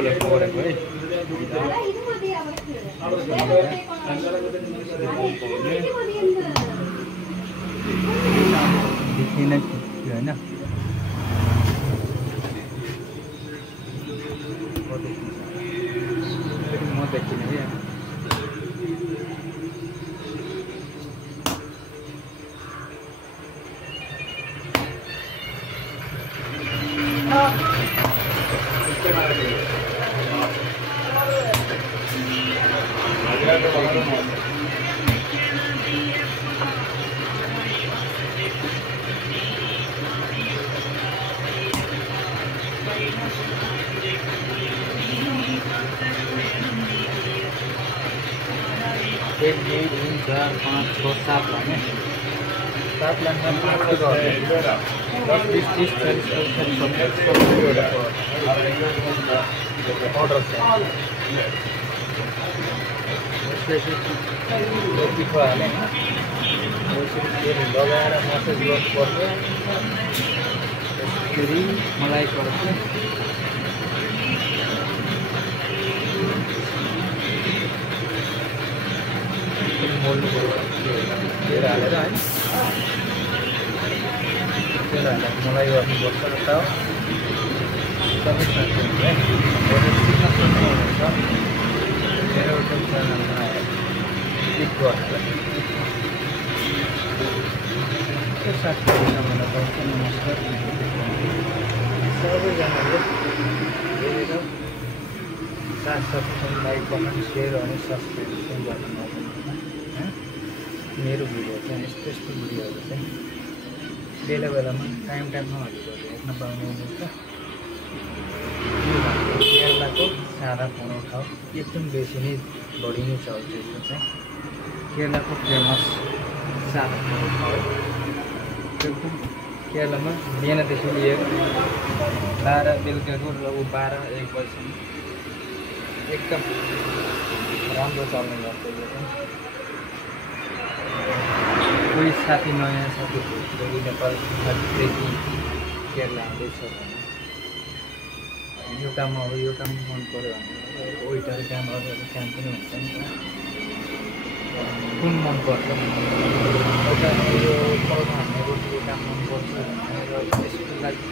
केबलहरु परेको है देखिन हैन म देखिन है एक 2 3 4 5 6 7 लाने 7 लाने 5 10 20 30 40 ऑर्डर से लगाएर मसेज गर्नुपर्छ फेरि मलाई पर्छ मोल्नु पर्यो तेल हालेर है तेल हालेर मलाई गर्नुपर्छ र त एकदमै सजिलो है सिक्न सक्नुहुन्छ मेरो युट्युब च्यानलमा क्लिक गर्नुहोला साथीहरूलाई पाउँछ नमस्कार सबैजनाले हेरेर साथसाथै लाइक कमेन्ट सेयर अनि सब्सक्राइब पनि गर्न नभुल्नु मेरो भिडियो चाहिँ यस्तो भिडियोहरू चाहिँ बेला बेलामा टाइममा भिडियोहरू हेर्न पाउने हुन्छ केरलाको सादा परोठा एकदम बेसी नै बढी नै चल्छ यसको चाहिँ केरलाको फेमस सादा परोठा हो एकदम केरलामा बिहानदेखि लिएर 12 बेलुकाको लगभग 12-1 बजीसम्म एकदम राम्रो चल्ने गर्छ यो कोही साथी नयाँ साथी नेपालदेखि केरला आउँदैछ भने यो काम मन पर्यो भने वेटर काम अरूहरू काम पनि हुन्छ नि कुन मन पर्छ एउटा यो परोठा हान्ने रोटीको काम मन पर्छ र यसको लागि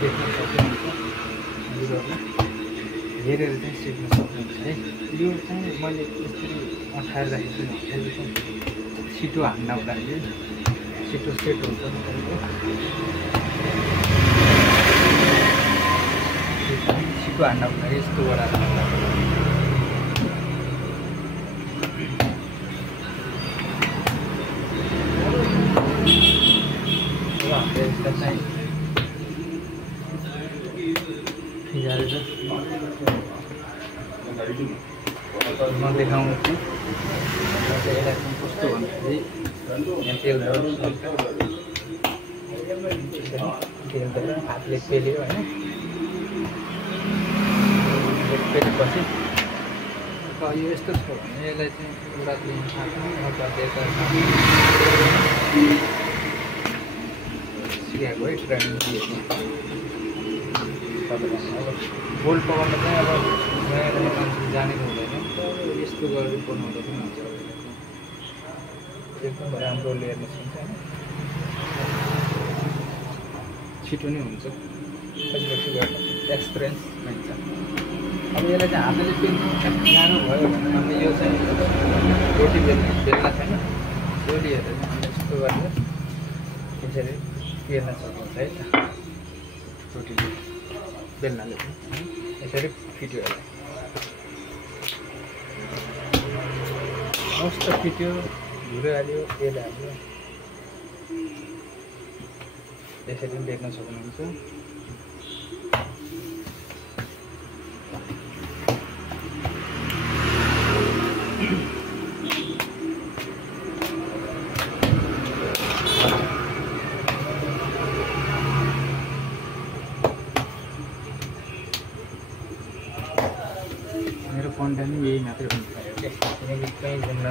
देख्न सक्नुहुन्छ हजुरहरूले हेरेर चाहिँ सिक्न सक्नुहुन्छ है यो चाहिँ मैले यसरी अँठाएर राखेको छु यो चाहिँ छिटो हान्नको लागि छिटो सेट हुन्छ नि तपाईँको छिटो हान्नको लागि यस्तो गराएर हामीले यसलाई चाहिँ फिजालेर म देखाउँछु यसलाई चाहिँ कस्तो भन्दाखेरि यहाँ तेल हातले पेल्यो होइन पेलेपछि यो यस्तो छ भने यसलाई चाहिँ एउटा दिन सिकाएको है ट्रेनिङ दिएको अब बोल पकाउन चाहिँ अब नयाँ नयाँ मान्छे जानेको हुँदैन यस्तो गरेर बनाउँदा पनि हुन्छ एकदम राम्रो लेयर निस्किन्छ होइन छिटो नै हुन्छ पछि गर्न एक्सपिरियन्स हुन्छ अब यसलाई चाहिँ हातले पेल्नु गाह्रो भयो भने अब यो चाहिँ रोटी बेल्ना छैन यो लिएर चाहिँ हामीले यस्तो गरेर यसरी पेर्न सक्नुहुन्छ है त रोटी बेल्नाले यसरी फिट्यो यसलाई मस्त फिट्यो धुलो हाल्यो तेल हाल्यो यसरी देख्न सक्नुहुन्छ मेरो कन्टेन्ट यही मात्रै हुनु पर्यो क्या किनकि कहीँ घुम्न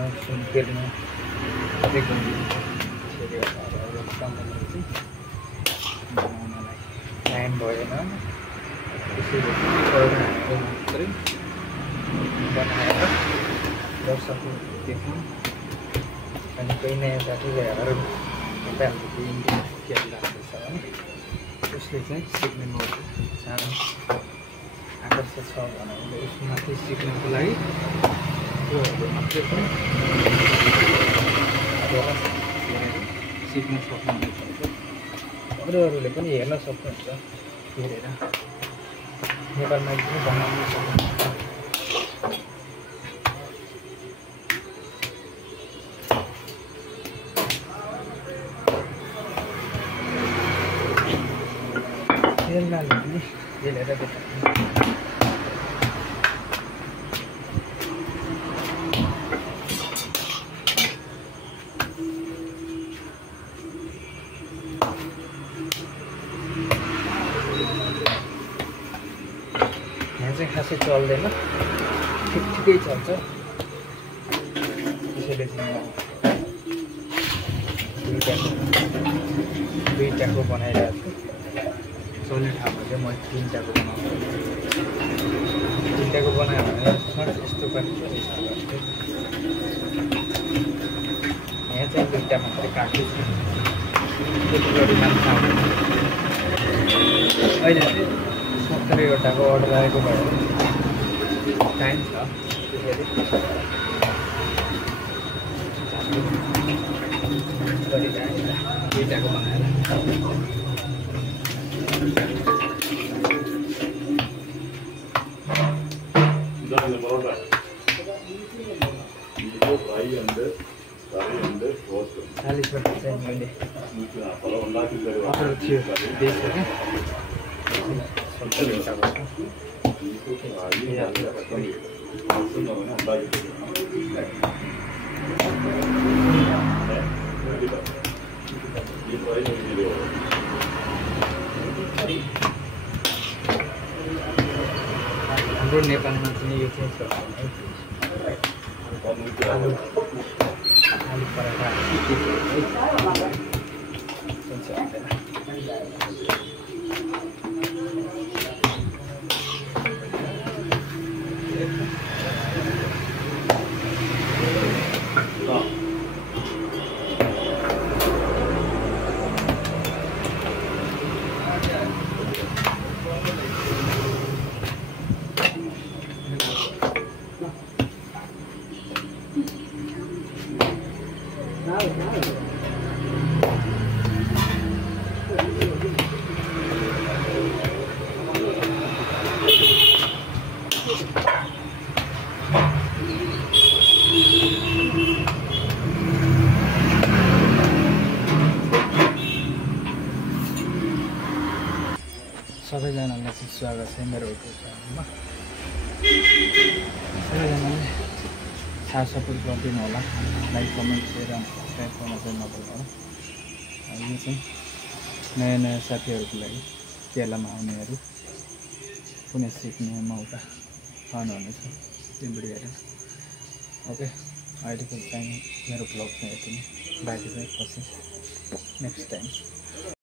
खेल्नु कतै घुम्नु बनाउनलाई टाइम भएन त्यसैले हामीले मात्रै बनाएर दर्शकहरू देख्नु अनि कोही नयाँ साथीभाइहरू तपाईँहरूको इन्डियन खेल लाग्दैछ भने उसले चाहिँ सिक्ने मौका सानो आकर्षक छ भने उसमाथि सिक्नको लागि त्योहरू मात्रै पनि सिक्न सक्नुहुन्छ अरूहरूले पनि हेर्न सक्नुहुन्छ हेरेर नेपालमा एकदमै बनाउन सक्नुहुन्छ खेल्नाले पनि हेरेर देखाउनु खासै चल्दैन ठिकै चल्छ त्यसैले चाहिँ दुईटाको बनाइरहेको छु चल्ने ठाउँमा चाहिँ म तिनटाको बनाउँछु तिनटाको बनायो भने यस्तो पनि यहाँ चाहिँ दुईटा मात्रै काट्दैछु त्यति गरी मात्र अहिले चाहिँ 70वटाको अर्डर आएको भएर टाइम छ त्यसरी दुईटाको बनाएर चालीसवटा चाहिँ मैले अर्डर थियो दिइसकेँ हाम्रो नेपालमा चाहिँ यो चाहिँ छ आलु पराठा सबैजनालाई चाहिँ स्वागत छ मेरो युट्युब च्यानलमा सबैजनाले साथ सपोर्ट गरिदिनु होला लाइक कमेन्ट सेयर अनि सब्सक्राइब गर्न चाहिँ नभुल्नु होला यो चाहिँ नयाँ साथीहरूको लागि केरलामा आउनेहरू कुनै सिक्ने मौका पाउनुहुनेछ त्यो भिडियो हेरेर ओके अहिलेको चाहिँ मेरो ब्लग चाहिँ यति नै बाँकी चाहिँ पछि नेक्स्ट टाइम